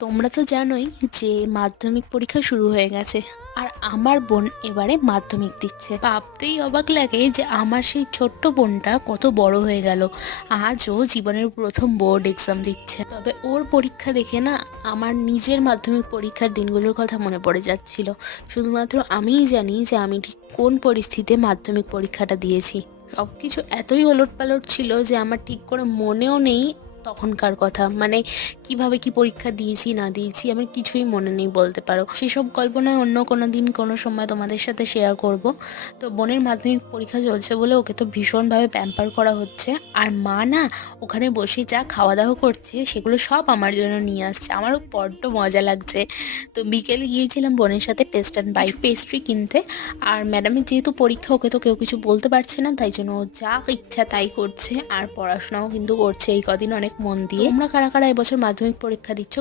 তোমরা তো জানোই যে মাধ্যমিক পরীক্ষা শুরু হয়ে গেছে। আর আমার বোন এবারে মাধ্যমিক দিচ্ছে। ভাবতেই অবাক লাগে যে আমার সেই ছোট্ট বোনটা কত বড় হয়ে গেল, আজও জীবনের প্রথম বোর্ড এক্সাম দিচ্ছে। তবে ওর পরীক্ষা দেখে না আমার নিজের মাধ্যমিক পরীক্ষার দিনগুলোর কথা মনে পড়ে যাচ্ছিল। শুধুমাত্র আমিই জানি যে আমি ঠিক কোন পরিস্থিতিতে মাধ্যমিক পরীক্ষাটা দিয়েছি। সব কিছু এতই ওলটপালট ছিল যে আমার ঠিক করে মনেও নেই তখনকার কথা, মানে কিভাবে কি পরীক্ষা দিয়েছি না দিয়েছি আমার কিছুই মনে নেই বলতে পারো। সেসব গল্প নয় অন্য কোনো দিন কোনো সময় তোমাদের সাথে শেয়ার করব। তো বোনের মাধ্যমিক পরীক্ষা চলছে বলে ওকে তো ভীষণভাবে প্যাম্পার করা হচ্ছে। আর মা না ওখানে বসে যা খাওয়া দাওয়া করছে সেগুলো সব আমার জন্য নিয়ে আসছে, আমারও বড্ড মজা লাগছে। তো বিকেলে গিয়েছিলাম বোনের সাথে টেস্ট অ্যান্ড বাইট পেস্ট্রি কিনতে। আর ম্যাডামের যেহেতু পরীক্ষা, ওকে তো কেউ কিছু বলতে পারছে না, তাই জন্য ও যা ইচ্ছা তাই করছে। আর পড়াশোনাও কিন্তু করছে এই কদিন অনেক মন দিয়ে। তোমরা কারা কারা এবছর মাধ্যমিক পরীক্ষা দিচ্ছ